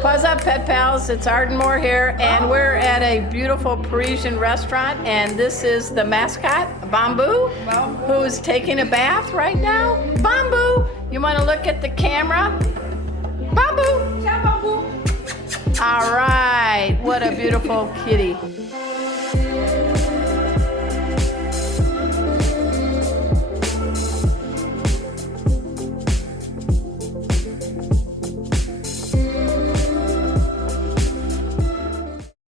What's up, Pet Pals? It's Ardenmore here, and we're at a beautiful Parisian restaurant, and this is the mascot, Bombous, who's taking a bath right now. Bombous, you want to look at the camera? Bombous! Ciao, Bombous. All right, what a beautiful kitty.